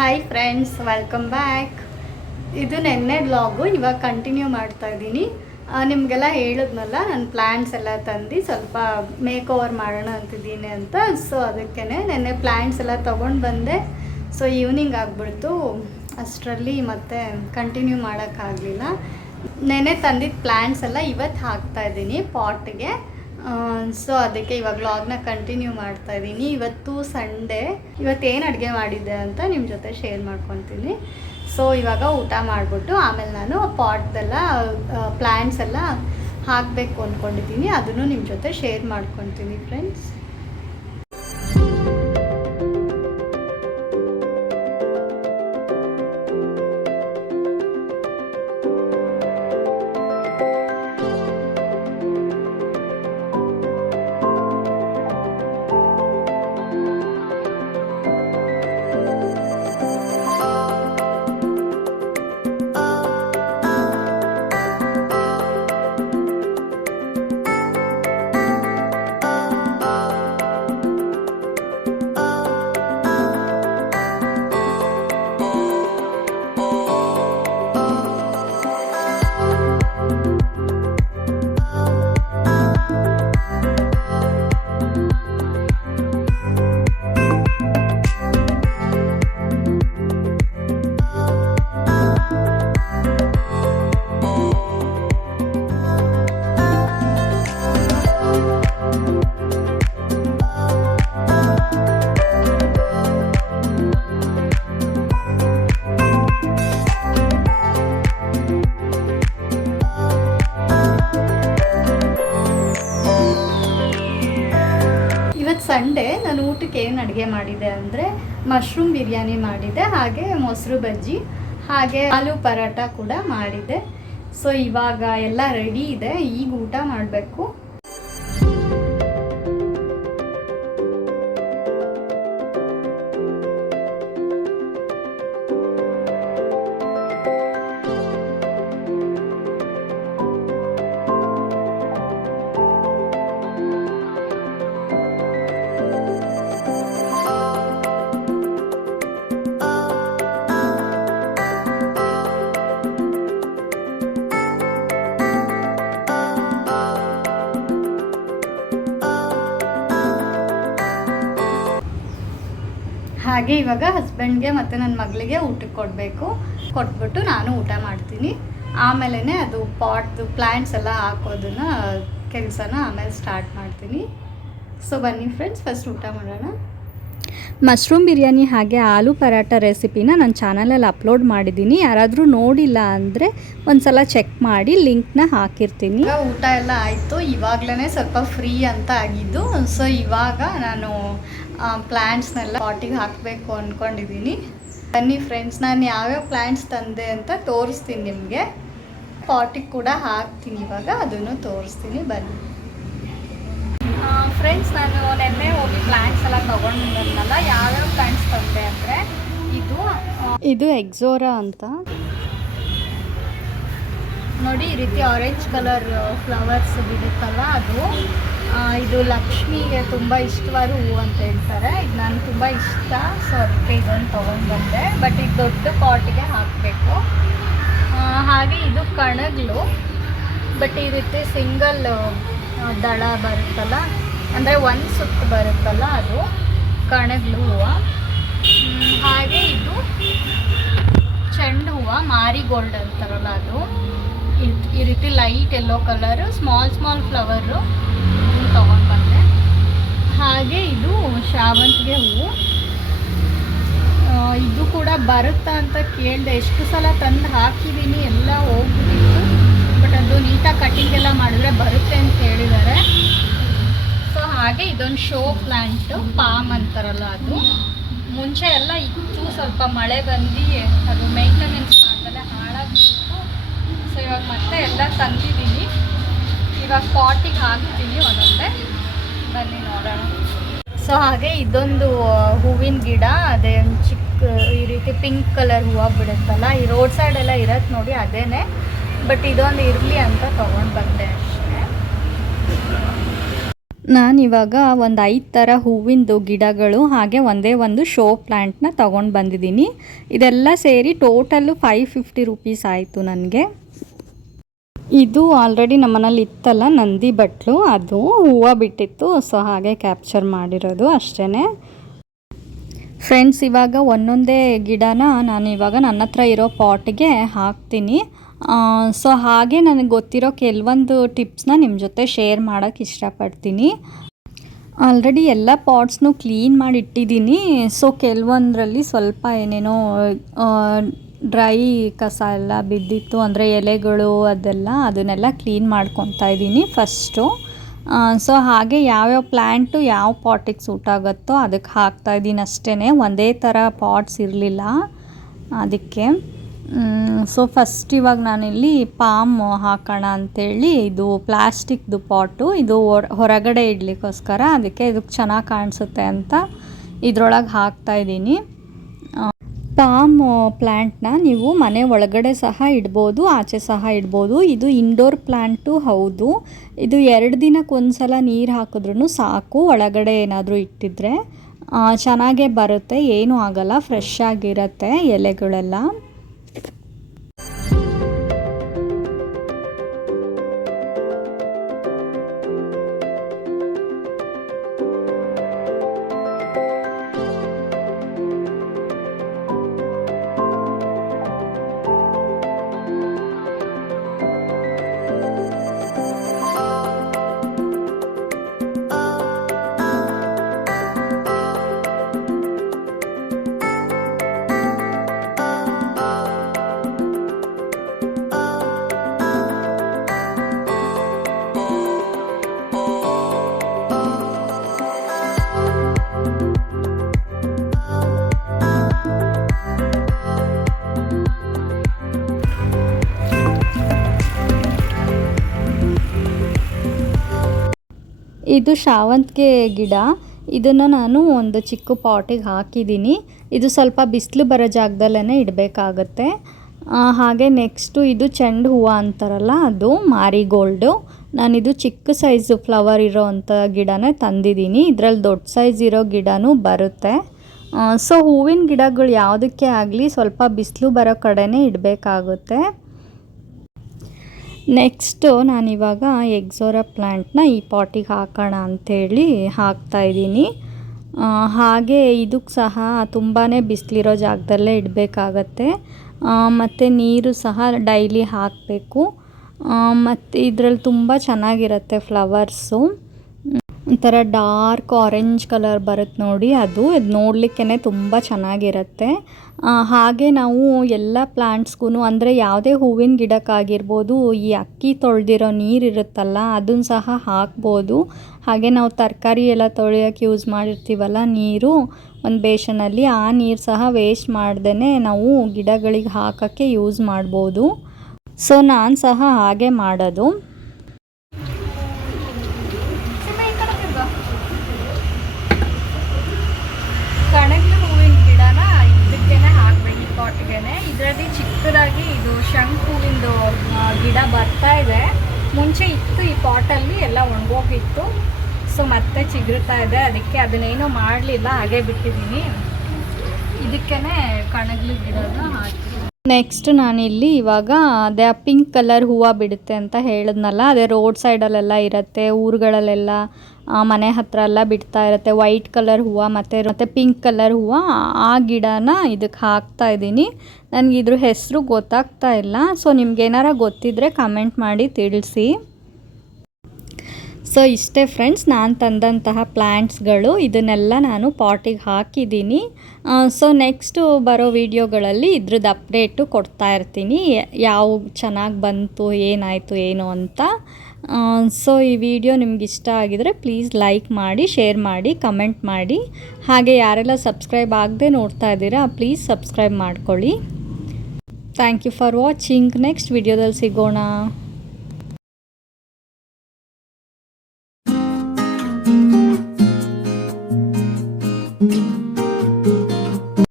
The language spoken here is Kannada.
Hi friends, welcome back. ಇದು ನೆನ್ನೆ ವ್ಲಾಗು ಇವಾಗ ಕಂಟಿನ್ಯೂ ಮಾಡ್ತಾ ಇದ್ದೀನಿ. ನಿಮಗೆಲ್ಲ ಹೇಳಿದ್ನಲ್ಲ, ನಾನು ಪ್ಲ್ಯಾಂಟ್ಸ್ ಎಲ್ಲ ತಂದು ಸ್ವಲ್ಪ ಮೇಕ್ ಓವರ್ ಮಾಡೋಣ ಅಂತಿದ್ದೀನಿ ಅಂತ. ಸೊ ಅದಕ್ಕೇ ನೆನ್ನೆ ಪ್ಲ್ಯಾಂಟ್ಸ್ ಎಲ್ಲ ತೊಗೊಂಡು ಬಂದೆ. ಸೊ ಈವ್ನಿಂಗ್ ಆಗಿಬಿಡ್ತು, ಅಷ್ಟರಲ್ಲಿ ಮತ್ತೆ ಕಂಟಿನ್ಯೂ ಮಾಡೋಕ್ಕಾಗಲಿಲ್ಲ. ನೆನ್ನೆ ತಂದಿದ್ದ ಪ್ಲ್ಯಾಂಟ್ಸ್ ಎಲ್ಲ ಇವತ್ತು ಹಾಕ್ತಾಯಿದ್ದೀನಿ ಪಾಟ್ಗೆ. ಸೊ ಅದಕ್ಕೆ ಇವಾಗ ವ್ಲಾಗ್ನ ಕಂಟಿನ್ಯೂ ಮಾಡ್ತಾ ಇದ್ದೀನಿ. ಇವತ್ತು ಸಂಡೇ, ಇವತ್ತೇನು ಅಡುಗೆ ಮಾಡಿದ್ದೆ ಅಂತ ನಿಮ್ಮ ಜೊತೆ ಶೇರ್ ಮಾಡ್ಕೊತೀನಿ. ಸೊ ಇವಾಗ ಊಟ ಮಾಡಿಬಿಟ್ಟು ಆಮೇಲೆ ನಾನು ಪಾಟ್ದೆಲ್ಲ ಪ್ಲ್ಯಾಂಟ್ಸ್ ಎಲ್ಲ ಹಾಕಬೇಕು ಅಂದ್ಕೊಂಡಿದ್ದೀನಿ. ಅದನ್ನು ನಿಮ್ಮ ಜೊತೆ ಶೇರ್ ಮಾಡ್ಕೊತೀನಿ ಫ್ರೆಂಡ್ಸ್. ಸಂಡೇ ನಾನು ಊಟಕ್ಕೆ ಏನು ಅಡುಗೆ ಮಾಡಿದೆ ಅಂದರೆ ಮಶ್ರೂಮ್ ಬಿರಿಯಾನಿ ಮಾಡಿದೆ, ಹಾಗೆ ಮೊಸರು ಬಜ್ಜಿ, ಹಾಗೆ ಆಲೂ ಪರಾಟ ಕೂಡ ಮಾಡಿದೆ. ಸೊ ಇವಾಗ ಎಲ್ಲ ರೆಡಿ ಇದೆ, ಈಗ ಊಟ ಮಾಡಬೇಕು. ಹಾಗೆ ಇವಾಗ ಹಸ್ಬೆಂಡ್ಗೆ ಮತ್ತು ನನ್ನ ಮಗಳಿಗೆ ಊಟಕ್ಕೆ ಕೊಟ್ಬಿಟ್ಟು ನಾನು ಊಟ ಮಾಡ್ತೀನಿ. ಆಮೇಲೆ ಅದು ಪಾಟ್ದು ಪ್ಲ್ಯಾಂಟ್ಸ್ ಎಲ್ಲ ಹಾಕೋದನ್ನ ಕೆಲಸನ ಆಮೇಲೆ ಸ್ಟಾರ್ಟ್ ಮಾಡ್ತೀನಿ. ಸೊ ಬನ್ನಿ ಫ್ರೆಂಡ್ಸ್, ಫಸ್ಟ್ ಊಟ ಮಾಡೋಣ. ಮಶ್ರೂಮ್ ಬಿರಿಯಾನಿ ಹಾಗೆ ಆಲೂ ಪರಾಟ ರೆಸಿಪಿನ ನನ್ನ ಚಾನಲಲ್ಲಿ ಅಪ್ಲೋಡ್ ಮಾಡಿದ್ದೀನಿ. ಯಾರಾದರೂ ನೋಡಿಲ್ಲ ಅಂದರೆ ಒಂದು ಸಲ ಚೆಕ್ ಮಾಡಿ, ಲಿಂಕ್ನ ಹಾಕಿರ್ತೀನಿ. ಊಟ ಎಲ್ಲ ಆಯಿತು, ಇವಾಗಲೇ ಸ್ವಲ್ಪ ಫ್ರೀ ಅಂತ ಆಗಿದ್ದು. ಸೊ ಇವಾಗ ನಾನು ಪ್ಲ್ಯಾಂಟ್ಸ್ನೆಲ್ಲ ಪಾಟಿಗೆ ಹಾಕಬೇಕು ಅಂದ್ಕೊಂಡಿದ್ದೀನಿ. ಬನ್ನಿ ಫ್ರೆಂಡ್ಸ್, ನಾನು ಯಾವ್ಯಾವ ಪ್ಲ್ಯಾಂಟ್ಸ್ ತಂದೆ ಅಂತ ತೋರಿಸ್ತೀನಿ ನಿಮಗೆ. ಪಾಟಿಗೆ ಕೂಡ ಹಾಕ್ತೀನಿ ಇವಾಗ, ಅದನ್ನು ತೋರಿಸ್ತೀನಿ. ಬನ್ನಿ ಫ್ರೆಂಡ್ಸ್, ನಾನು ನೆನ್ನೆ ಹೋಗಿ ಪ್ಲ್ಯಾಂಟ್ಸ್ ಎಲ್ಲ ತೊಗೊಂಡು ಬಂದಲ್ಲ. ಯಾವ್ಯಾವ ಪ್ಲ್ಯಾಂಟ್ಸ್ ತಂದೆ ಅಂದರೆ ಇದು ಎಕ್ಸೋರಾ ಅಂತ ನೋಡಿ, ಈ ರೀತಿ ಆರೆಂಜ್ ಕಲರ್ ಫ್ಲವರ್ಸ್ ಬಿಡುತ್ತಲ್ಲ ಅದು. ಇದು ಲಕ್ಷ್ಮಿಗೆ ತುಂಬ ಇಷ್ಟವಾದ ಹೂವು ಅಂತ ಹೇಳ್ತಾರೆ. ಇದು ನನಗೆ ತುಂಬ ಇಷ್ಟ, ಸೊ ಅದಕ್ಕೆ ಇದನ್ನು ತೊಗೊಂಡು ಬಂದೆ. ಬಟ್ ಇದು ದೊಡ್ಡ ಪಾಟಿಗೆ ಹಾಕಬೇಕು. ಹಾಗೆ ಇದು ಕಣಗ್ಲು, ಬಟ್ ಈ ರೀತಿ ಸಿಂಗಲ್ ದಳ ಬರುತ್ತಲ್ಲ, ಅಂದರೆ ಒಂದು ಸುತ್ತು ಬರುತ್ತಲ್ಲ, ಅದು ಕಣಗ್ಲು ಹೂವು. ಹಾಗೆ ಇದು ಚೆಂಡು ಹೂವು, ಮಾರಿಗೋಲ್ಡ್ ಅಂತಾರಲ್ಲ ಅದು. ಈ ರೀತಿ light yellow colour, small flower ತೊಗೊಂಡು ಬಂದೆ. ಹಾಗೆ ಇದು ಶಾವಂತಿಗೆ ಹೂವು. ಇದು ಕೂಡ ಬರುತ್ತಾ ಅಂತ ಕೇಳಿದೆ. ಎಷ್ಟು ಸಲ ತಂದು ಹಾಕಿದ್ದೀನಿ, ಎಲ್ಲ ಹೋಗ್ಬಿಟ್ಟಿತ್ತು. ಬಟ್ ಅದು ನೀಟಾಗಿ ಕಟಿಂಗ್ ಎಲ್ಲ ಮಾಡಿದ್ರೆ ಬರುತ್ತೆ ಅಂತ ಹೇಳಿದ್ದಾರೆ. ಸೊ ಹಾಗೆ ಇದೊಂದು ಶೋ ಪ್ಲ್ಯಾಂಟು, ಪಾಮ್ ಅಂತಾರಲ್ಲ ಅದು. ಮುಂಚೆ ಎಲ್ಲ ಇತ್ತು, ಸ್ವಲ್ಪ ಮಳೆ ಬಂದು ಅದು ಮೇಂಟೆನೆನ್ಸ್ ಮಾಡ್ದಲ್ಲೇ ಹಾಳಾಗ್ಬಿಟ್ಟಿತ್ತು. ಸೊ ಇವಾಗ ಮತ್ತೆ ಎಲ್ಲ ತಂದಿದ್ದೀನಿ. ಇವಾಗ ಪಾಟಿಗೆ ಹಾಕ್ತೀನಿ ಒಂದೊಂದೇ. ಬನ್ನಿ ನೋಡೋಣ. ಸೊ ಹಾಗೆ ಇದೊಂದು ಹೂವಿನ ಗಿಡ, ಅದೇ ಚಿಕ್ಕ ಈ ರೀತಿ ಪಿಂಕ್ ಕಲರ್ ಹೂವು ಬಿಡುತ್ತಲ್ಲ, ಈ ರೋಡ್ ಸೈಡೆಲ್ಲ ಇರತ್ತೆ ನೋಡಿ, ಅದೇನೆ. ಬಟ್ ಇದೊಂದು ಇರಲಿ ಅಂತ ತೊಗೊಂಡು ಬಂದೆ ಅಷ್ಟೇ. ನಾನಿವಾಗ ಒಂದು 5 ಥರ ಹೂವಿಂದು ಗಿಡಗಳು ಹಾಗೆ ಒಂದೇ ಒಂದು ಶೋ ಪ್ಲ್ಯಾಂಟ್ನ ತೊಗೊಂಡು ಬಂದಿದ್ದೀನಿ. ಇದೆಲ್ಲ ಸೇರಿ ಟೋಟಲ್ಲು 550 ರುಪೀಸ್ ಆಯಿತು ನನಗೆ. ಇದು ಆಲ್ರೆಡಿ ನಮ್ಮನೇಲಿ ಇತ್ತಲ್ಲ ನಂದಿ ಬಟ್ಲು, ಅದು ಹೂವು ಬಿಟ್ಟಿತ್ತು, ಸೊ ಹಾಗೆ ಕ್ಯಾಪ್ಚರ್ ಮಾಡಿರೋದು ಅಷ್ಟೇ. ಫ್ರೆಂಡ್ಸ್, ಇವಾಗ ಒಂದೊಂದೇ ಗಿಡನ ನಾನು ಇವಾಗ ನನ್ನ ಹತ್ರ ಇರೋ ಪಾಟ್ಗೆ ಹಾಕ್ತೀನಿ. ಸೊ ಹಾಗೆ ನನಗೆ ಗೊತ್ತಿರೋ ಕೆಲವೊಂದು ಟಿಪ್ಸ್ನ ನಿಮ್ಮ ಜೊತೆ ಶೇರ್ ಮಾಡೋಕ್ಕೆ ಇಷ್ಟಪಡ್ತೀನಿ. ಆಲ್ರೆಡಿ ಎಲ್ಲ ಪಾಟ್ಸ್ನು ಕ್ಲೀನ್ ಮಾಡಿ ಇಟ್ಟಿದ್ದೀನಿ. ಸೊ ಕೆಲವೊಂದರಲ್ಲಿ ಸ್ವಲ್ಪ ಏನೇನೋ ಡ್ರೈ ಕಸ ಎಲ್ಲ ಬಿದ್ದಿತ್ತು, ಅಂದರೆ ಎಲೆಗಳು ಅದನ್ನೆಲ್ಲ ಕ್ಲೀನ್ ಮಾಡ್ಕೊತಾ ಇದ್ದೀನಿ ಫಸ್ಟು. ಸೊ ಹಾಗೆ ಯಾವ್ಯಾವ ಪ್ಲ್ಯಾಂಟು ಯಾವ ಪಾಟಿಗೆ ಸೂಟ್ ಆಗುತ್ತೋ ಅದಕ್ಕೆ ಹಾಕ್ತಾಯಿದ್ದೀನಿ ಅಷ್ಟೇ. ಒಂದೇ ಥರ ಪಾಟ್ಸ್ ಇರಲಿಲ್ಲ ಅದಕ್ಕೆ. ಸೊ ಫಸ್ಟ್ ಇವಾಗ ನಾನಿಲ್ಲಿ ಪಾಮ್ ಹಾಕೋಣ ಅಂಥೇಳಿ, ಇದು ಪ್ಲಾಸ್ಟಿಕ್ದು ಪಾಟು, ಇದು ಹೊರಗಡೆ ಇಡಲಿಕ್ಕೋಸ್ಕರ, ಅದಕ್ಕೆ ಇದಕ್ಕೆ ಚೆನ್ನಾಗಿ ಕಾಣಿಸುತ್ತೆ ಅಂತ ಇದರೊಳಗೆ ಹಾಕ್ತಾಯಿದ್ದೀನಿ. ಪಾಮ್ ಪ್ಲ್ಯಾಂಟ್ನ ನೀವು ಮನೆ ಒಳಗಡೆ ಸಹ ಇಡ್ಬೋದು, ಆಚೆ ಸಹ ಇಡ್ಬೋದು. ಇದು ಇಂಡೋರ್ ಪ್ಲ್ಯಾಂಟು ಹೌದು. ಇದು 2 ದಿನಕ್ಕೆ ಒಂದ್ಸಲ ನೀರು ಹಾಕಿದ್ರೂ ಸಾಕು. ಒಳಗಡೆ ಏನಾದರೂ ಇಟ್ಟಿದ್ರೆ ಚೆನ್ನಾಗೇ ಬರುತ್ತೆ, ಏನೂ ಆಗಲ್ಲ, ಫ್ರೆಶ್ ಆಗಿರುತ್ತೆ ಎಲೆಗಳೆಲ್ಲ. ಇದು ಶಾವಂತಿಗೆ ಗಿಡ. ಇದನ್ನು ನಾನು ಒಂದು ಚಿಕ್ಕ ಪಾಟಿಗೆ ಹಾಕಿದ್ದೀನಿ. ಇದು ಸ್ವಲ್ಪ ಬಿಸಿಲು ಬರೋ ಜಾಗದಲ್ಲೇ ಇಡಬೇಕಾಗತ್ತೆ. ಹಾಗೆ ನೆಕ್ಸ್ಟು ಇದು ಚೆಂಡು ಹೂವು ಅಂತಾರಲ್ಲ, ಅದು ಮಾರಿಗೋಲ್ಡು. ನಾನಿದು ಚಿಕ್ಕ ಸೈಜು ಫ್ಲವರ್ ಇರೋ ಅಂಥ ಗಿಡನೇ ತಂದಿದ್ದೀನಿ. ಇದರಲ್ಲಿ ದೊಡ್ಡ ಸೈಜ್ ಇರೋ ಗಿಡನೂ ಬರುತ್ತೆ. ಸೊ ಹೂವಿನ ಗಿಡಗಳು ಯಾವುದಕ್ಕೆ ಆಗಲಿ ಸ್ವಲ್ಪ ಬಿಸಿಲು ಬರೋ ಕಡೆನೇ ಇಡಬೇಕಾಗುತ್ತೆ. ನೆಕ್ಸ್ಟು ನಾನಿವಾಗ ಎಕ್ಸೋರಾ ಪ್ಲ್ಯಾಂಟ್ನ ಈ ಪಾಟಿಗೆ ಹಾಕೋಣ ಅಂಥೇಳಿ ಹಾಕ್ತಾಯಿದ್ದೀನಿ. ಹಾಗೆ ಇದಕ್ಕೆ ಸಹ ತುಂಬಾ ಬಿಸಿಲಿರೋ ಜಾಗದಲ್ಲೇ ಇಡಬೇಕಾಗತ್ತೆ. ಮತ್ತು ನೀರು ಸಹ ಡೈಲಿ ಹಾಕಬೇಕು. ಮತ್ತು ಇದರಲ್ಲಿ ತುಂಬ ಚೆನ್ನಾಗಿರುತ್ತೆ ಫ್ಲವರ್ಸು. ಒಂಥರ ಡಾರ್ಕ್ ಆರೆಂಜ್ ಕಲರ್ ಬರುತ್ತೆ ನೋಡಿ, ಅದು ನೋಡಲಿಕ್ಕೇ ತುಂಬ ಚೆನ್ನಾಗಿರುತ್ತೆ. ಹಾಗೆ ನಾವು ಎಲ್ಲ ಪ್ಲ್ಯಾಂಟ್ಸ್ಗೂ, ಅಂದರೆ ಯಾವುದೇ ಹೂವಿನ ಗಿಡಕ್ಕಾಗಿರ್ಬೋದು, ಈ ಅಕ್ಕಿ ತೊಳೆದಿರೋ ನೀರಿರುತ್ತಲ್ಲ ಅದನ್ನು ಸಹ ಹಾಕ್ಬೋದು. ಹಾಗೆ ನಾವು ತರಕಾರಿ ಎಲ್ಲ ತೊಳೆಯೋಕ್ಕೆ ಯೂಸ್ ಮಾಡಿರ್ತೀವಲ್ಲ ನೀರು ಒಂದು ಬೇಷನಲ್ಲಿ, ಆ ನೀರು ಸಹ ವೇಸ್ಟ್ ಮಾಡ್ದೇ ನಾವು ಗಿಡಗಳಿಗೆ ಹಾಕೋಕ್ಕೆ ಯೂಸ್ ಮಾಡ್ಬೋದು. ಸೊ ನಾನು ಸಹ ಹಾಗೆ ಮಾಡೋದು. ಕಣಗಿನ ಹೂವಿನ ಗಿಡನ ಇದಕ್ಕೇನೆ ಹಾಕಬೇಕು, ಈ ಪಾಟ್ಗೆನೆ. ಇದರಲ್ಲಿ ಚಿಕ್ಕದಾಗಿ ಇದು ಶಂಖ ಹೂವಿಂದು ಗಿಡ ಬರ್ತಾ ಇದೆ. ಮುಂಚೆ ಇತ್ತು ಈ ಪಾಟಲ್ಲಿ, ಎಲ್ಲ ಒಣಗೋಗಿತ್ತು. ಸೊ ಮತ್ತೆ ಚಿಗುರ್ತಾ ಇದೆ, ಅದಕ್ಕೆ ಅದನ್ನೇನೋ ಮಾಡಲಿಲ್ಲ, ಹಾಗೆ ಬಿಟ್ಟಿದ್ದೀನಿ. ಇದಕ್ಕೇನೆ ಕಣಗಿನ ಗಿಡನ ಹಾಕಿ. ನೆಕ್ಸ್ಟ್ ನಾನಿಲ್ಲಿ ಇವಾಗ ಅದೇ ಪಿಂಕ್ ಕಲರ್ ಹೂವು ಬಿಡುತ್ತೆ ಅಂತ ಹೇಳಿದ್ನಲ್ಲ, ಅದೇ ರೋಡ್ ಸೈಡಲ್ಲೆಲ್ಲ ಇರುತ್ತೆ, ಊರುಗಳಲ್ಲೆಲ್ಲ ಮನೆ ಹತ್ರ ಎಲ್ಲ ಬಿಡ್ತಾ ಇರುತ್ತೆ ವೈಟ್ ಕಲರ್ ಹೂವು ಮತ್ತು ಪಿಂಕ್ ಕಲರ್ ಹೂವು. ಆ ಗಿಡನ ಇದಕ್ಕೆ ಹಾಕ್ತಾ ಇದ್ದೀನಿ. ನನಗೆ ಇದ್ರ ಹೆಸರು ಗೊತ್ತಾಗ್ತಾ ಇಲ್ಲ. ಸೊ ನಿಮ್ಗೇನಾರ ಗೊತ್ತಿದ್ದರೆ ಕಮೆಂಟ್ ಮಾಡಿ ತಿಳಿಸಿ. ಸೊ ಇಷ್ಟೇ ಫ್ರೆಂಡ್ಸ್, ನಾನು ತಂದಂತಹ ಪ್ಲ್ಯಾಂಟ್ಸ್ಗಳು, ಇದನ್ನೆಲ್ಲ ನಾನು ಪಾಟಿಗೆ ಹಾಕಿದ್ದೀನಿ. ಸೊ ನೆಕ್ಸ್ಟು ಬರೋ ವಿಡಿಯೋಗಳಲ್ಲಿ ಇದ್ರದ್ದು ಅಪ್ಡೇಟು ಕೊಡ್ತಾ ಇರ್ತೀನಿ, ಯಾವ ಚೆನ್ನಾಗಿ ಬಂತು, ಏನಾಯಿತು ಏನು ಅಂತ. ಸೊ ಈ ವಿಡಿಯೋ ನಿಮ್ಗೆ ಇಷ್ಟ ಆಗಿದರೆ ಪ್ಲೀಸ್ ಲೈಕ್ ಮಾಡಿ, ಶೇರ್ ಮಾಡಿ, ಕಮೆಂಟ್ ಮಾಡಿ. ಹಾಗೆ ಯಾರೆಲ್ಲ ಸಬ್ಸ್ಕ್ರೈಬ್ ಆಗದೆ ನೋಡ್ತಾ ಇದ್ದೀರಾ ಪ್ಲೀಸ್ ಸಬ್ಸ್ಕ್ರೈಬ್ ಮಾಡ್ಕೊಳ್ಳಿ. Thank you for watching. Next ವಿಡಿಯೋದಲ್ಲಿ ಸಿಗೋಣ.